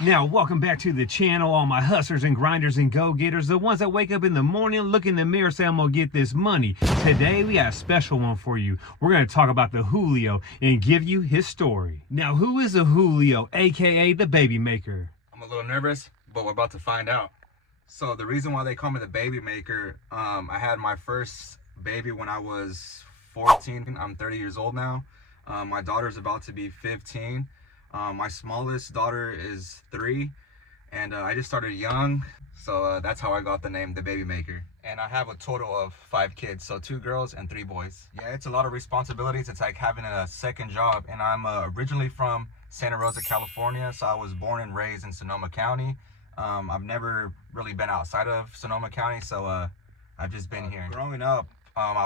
Now, welcome back to the channel, all my hustlers and grinders and go-getters, the ones that wake up in the morning, look in the mirror, say, I'm gonna get this money. Today, we got a special one for you. We're gonna talk about the Julio and give you his story. Now, who is a Julio, aka the baby maker? I'm a little nervous, but we're about to find out. So the reason why they call me the baby maker, I had my first baby when I was 14. I'm 30 years old now. My daughter's about to be 15. My smallest daughter is 3, and I just started young, so that's how I got the name the baby maker. And I have a total of 5 kids, so 2 girls and 3 boys. Yeah, it's a lot of responsibilities. It's like having a second job. And I'm originally from Santa Rosa, California, so I was born and raised in Sonoma County. I've never really been outside of Sonoma County, so I've just been here. Growing up,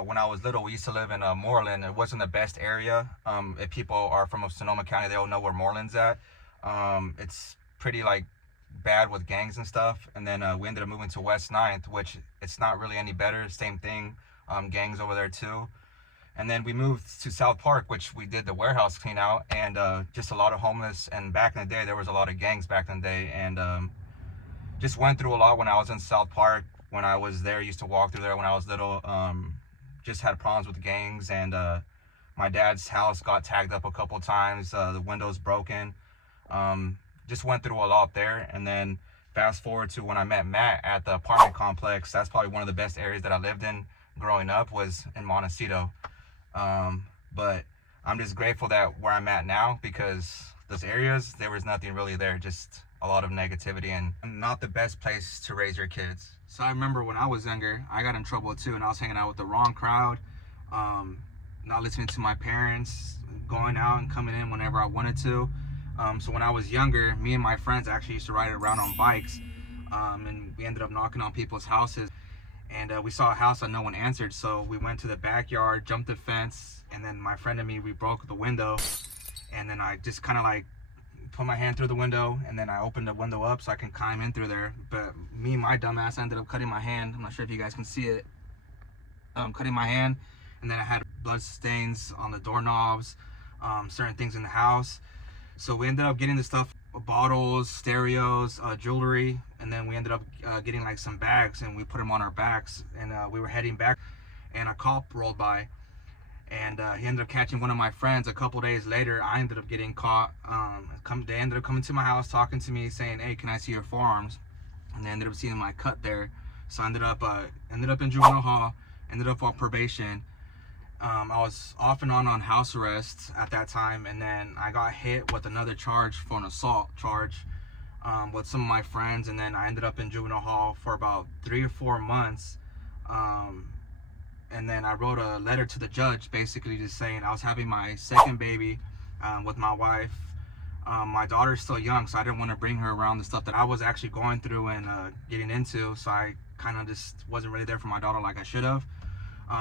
when I was little, we used to live in Moreland. It wasn't the best area. If people are from Sonoma County, they'll know where Moreland's at. It's pretty like bad with gangs and stuff. And then we ended up moving to West 9th, which it's not really any better. Same thing, gangs over there too. And then we moved to South Park, which we did the warehouse clean out, and just a lot of homeless. And back in the day, there was a lot of gangs back in the day, and just went through a lot when I was in South Park. When I was there, used to walk through there when I was little. Just had problems with gangs, and my dad's house got tagged up a couple times. The windows broken. Just went through a lot there. And then fast forward to when I met Matt at the apartment complex. That's probably one of the best areas that I lived in growing up, was in Montecito. But I'm just grateful that where I'm at now, because those areas, there was nothing really there, just a lot of negativity, and not the best place to raise your kids. So I remember when I was younger, I got in trouble too, and I was hanging out with the wrong crowd, not listening to my parents, going out and coming in whenever I wanted to. So when I was younger, me and my friends actually used to ride around on bikes, and we ended up knocking on people's houses. And we saw a house that no one answered, so we went to the backyard, jumped the fence, and then my friend and me, we broke the window. And then I just kind of like put my hand through the window, and then I opened the window up so I can climb in through there. But me, my dumbass, ended up cutting my hand. I'm not sure if you guys can see it. Cutting my hand, and then I had blood stains on the doorknobs, certain things in the house. So we ended up getting the stuff, bottles, stereos, jewelry, and then we ended up getting like some bags, and we put them on our backs, and we were heading back, and a cop rolled by, and he ended up catching one of my friends. A couple days later, I ended up getting caught. They ended up coming to my house, talking to me, saying, "Hey, can I see your forearms?" And they ended up seeing my cut there. So I ended up in juvenile hall, ended up on probation. I was off and on house arrest at that time, and then I got hit with another charge for an assault charge with some of my friends, and then I ended up in juvenile hall for about 3 or 4 months. And then I wrote a letter to the judge, basically just saying I was having my second baby with my wife. My daughter's still young, so I didn't want to bring her around the stuff that I was actually going through and getting into, so I kind of just wasn't really there for my daughter like I should have.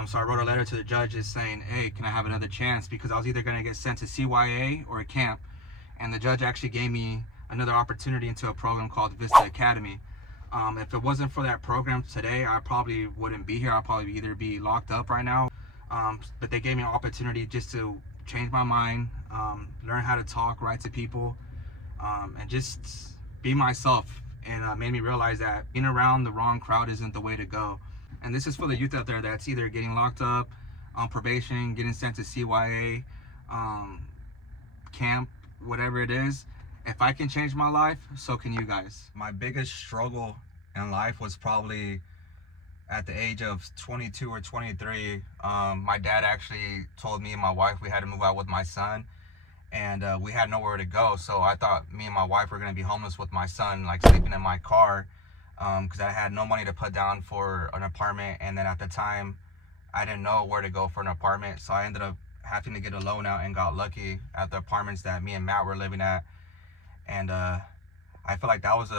So I wrote a letter to the judge just saying, hey, can I have another chance? Because I was either going to get sent to CYA or a camp. And the judge actually gave me another opportunity into a program called Vista Academy. If it wasn't for that program today, I probably wouldn't be here. I'd probably either be locked up right now. But they gave me an opportunity just to change my mind, learn how to talk right to people, and just be myself. And made me realize that being around the wrong crowd isn't the way to go. And this is for the youth out there that's either getting locked up, on probation, getting sent to CYA, camp, whatever it is. If I can change my life, so can you guys. My biggest struggle in life was probably at the age of 22 or 23. My dad actually told me and my wife we had to move out with my son, and we had nowhere to go. So I thought me and my wife were going to be homeless with my son, like sleeping in my car, because I had no money to put down for an apartment. And then at the time, I didn't know where to go for an apartment. So I ended up having to get a loan out, and got lucky at the apartments that me and Matt were living at. And I feel like that was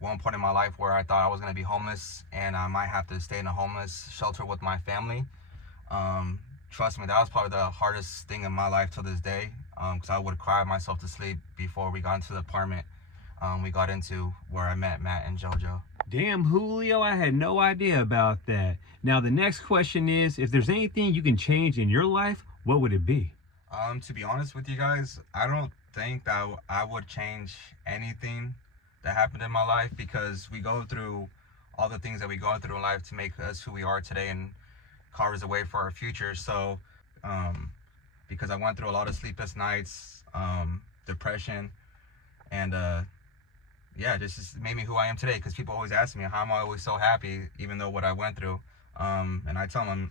one point in my life where I thought I was going to be homeless, and I might have to stay in a homeless shelter with my family. Trust me, that was probably the hardest thing in my life to this day, because I would cry myself to sleep before we got into the apartment we got into, where I met Matt and JoJo. Damn, Julio, I had no idea about that. Now, the next question is, if there's anything you can change in your life, what would it be? To be honest with you guys, I don't think that I would change anything that happened in my life, because we go through all the things that we go through in life to make us who we are today and carve us a way for our future. So, because I went through a lot of sleepless nights, depression, and yeah, just made me who I am today. Because people always ask me, how am I always so happy, even though what I went through? And I tell them,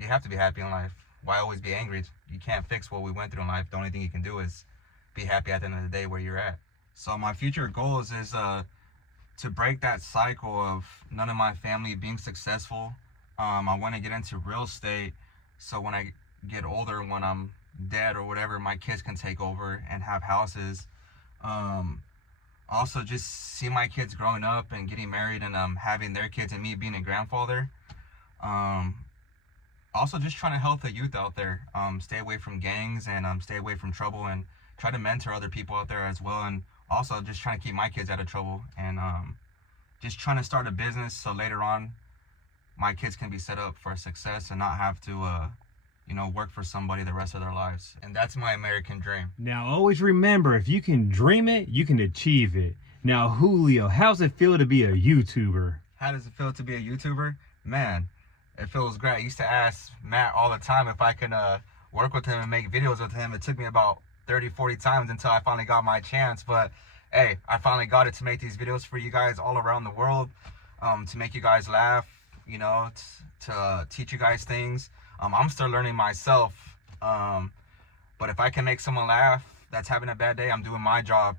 you have to be happy in life. Why always be angry? You can't fix what we went through in life. The only thing you can do is be happy at the end of the day where you're at. So my future goals is to break that cycle of none of my family being successful. I want to get into real estate, so when I get older, when I'm dead or whatever, my kids can take over and have houses. Also, just see my kids growing up and getting married and having their kids, and me being a grandfather. Also, just trying to help the youth out there, stay away from gangs and stay away from trouble, and try to mentor other people out there as well. And also just trying to keep my kids out of trouble, and just trying to start a business so later on my kids can be set up for success and not have to work for somebody the rest of their lives. And that's my American dream. Now, always remember, if you can dream it, you can achieve it. Now, Julio, how's it feel to be a YouTuber? How does it feel to be a YouTuber? Man, it feels great. I used to ask Matt all the time if I can work with him and make videos with him. It took me about 30-40 times until I finally got my chance. But hey, I finally got it, to make these videos for you guys all around the world, to make you guys laugh, to teach you guys things. I'm still learning myself, but if I can make someone laugh that's having a bad day, I'm doing my job.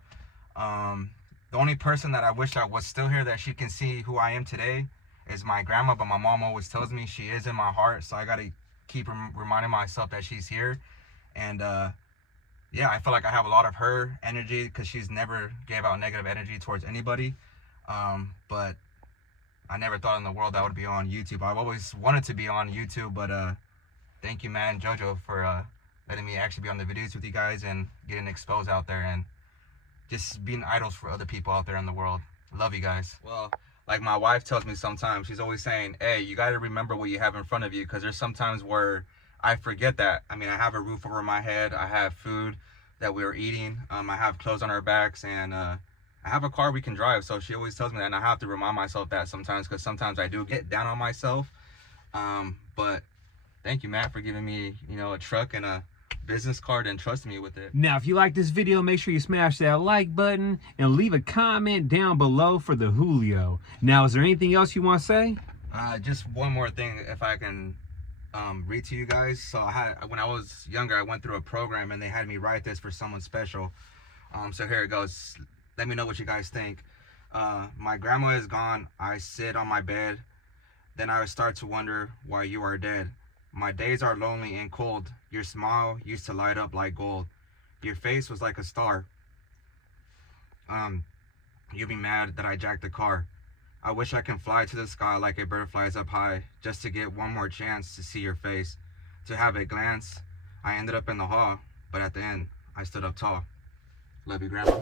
The only person that I wish that was still here, that she can see who I am today, is my grandma. But my mom always tells me she is in my heart, so I gotta keep reminding myself that she's here. And yeah, I feel like I have a lot of her energy, because she's never gave out negative energy towards anybody. But I never thought in the world I would be on YouTube. I've always wanted to be on YouTube, but thank you, Matt JoJo, for letting me actually be on the videos with you guys and getting exposed out there and just being idols for other people out there in the world. Love you guys. Well, like my wife tells me sometimes, she's always saying, hey, you got to remember what you have in front of you, because there's sometimes where I forget that. I mean, I have a roof over my head, I have food that we're eating, I have clothes on our backs, and I have a car we can drive. So she always tells me that, and I have to remind myself that sometimes, because sometimes I do get down on myself. But thank you, Matt, for giving me, a truck and a business card and trusting me with it. Now, if you like this video, make sure you smash that like button and leave a comment down below for the Julio. Now, is there anything else you want to say? Just one more thing, if I can read to you guys. So when I was younger, I went through a program and they had me write this for someone special. So here it goes. Let me know what you guys think. My grandma is gone. I sit on my bed. Then I start to wonder why you are dead. My days are lonely and cold. Your smile used to light up like gold. Your face was like a star. You'll be mad that I jacked the car. I wish I can fly to the sky like a bird flies up high, just to get one more chance to see your face, to have a glance. I ended up in the hall, but at the end, I stood up tall. Love you, Grandma.